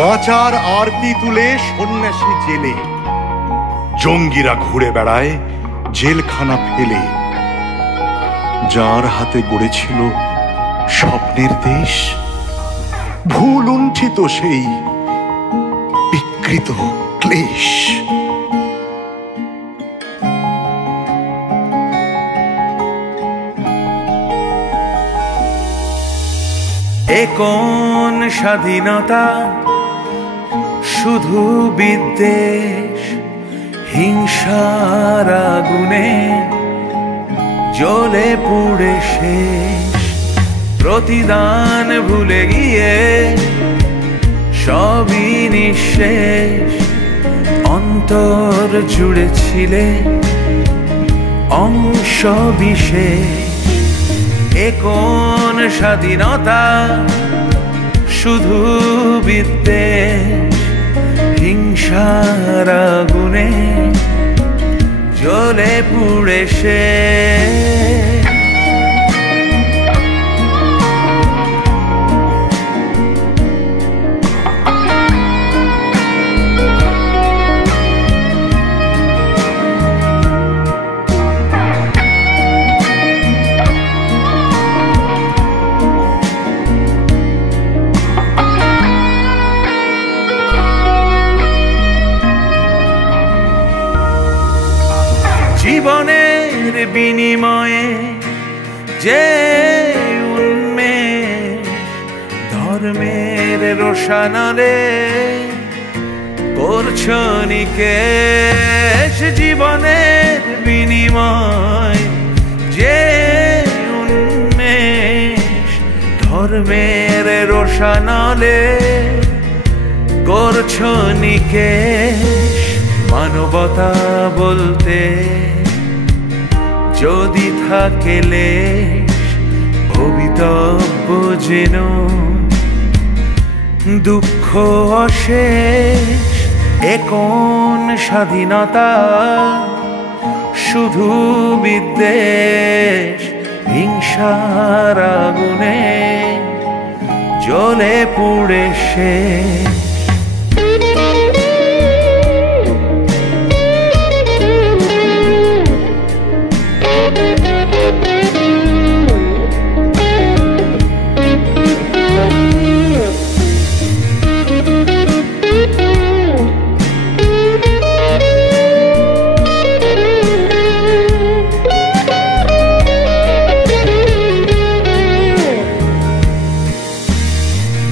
বাঁচার আরতি তুলে সন্ন্যাসী জেলে, জঙ্গিরা ঘুরে বেড়ায় জেলখানা ফেলে। যার হাতে গড়েছিল স্বপ্নের দেশ, ভুল লুণ্ঠিত সেই বিকৃত ক্লেশ। এ কোন স্বাধীনতা, শুধু বিদ্বেষ, হিংসার আগুনে জ্বলে পুড়ে শেষ। প্রতিদান ভুলে গিয়ে সবই নিঃশেষ। অন্তর জুড়ে ছিলে অংশ বিশেষ। এ কোন স্বাধীনতা, শুধু বিদ্বেষ, হিংসার আগুনে জ্বলে পুড়ে শেষ। জীবনের বিনিময়ে যে উন্মেষ, ধর্মের রোশানলে করছো নিকেশ। জীবনের বিনিময় যে উন্মেষ, ধর্মের রোশানলে করছো নিকেশ। মানবতা বলতে যদি থাকে লেশ, ভবিতব্য যেন দুঃখ অশেষ। এ কোন স্বাধীনতা, শুধু বিদ্বেষ, হিংসার আগুনে জ্বলে পুড়ে শেষ।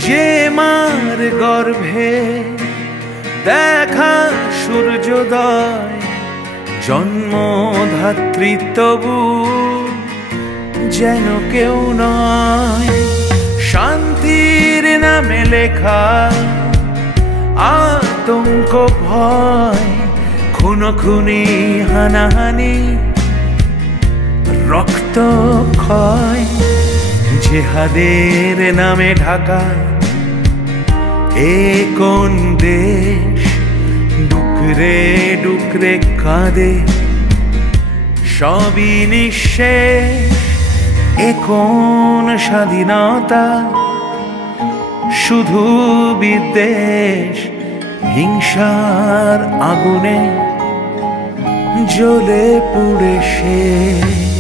যে মার গর্ভে দেখা সূর্যোদয়, জন্মধাত্রী তবু যেন কেউ নয়। শান্তির নামে লেখা আতঙ্ক ভয়, খুনোখুনি হানাহানি রক্ত ক্ষয়। জেহাদের নামে ঢাকা এ কোন দেশ, ডুকরে ডুকরে কাঁদে সবই নিঃশেষ। এ কোন স্বাধীনতা, শুধু বিদ্বেষ, হিংসার আগুনে জ্বলে পুড়ে শেষ।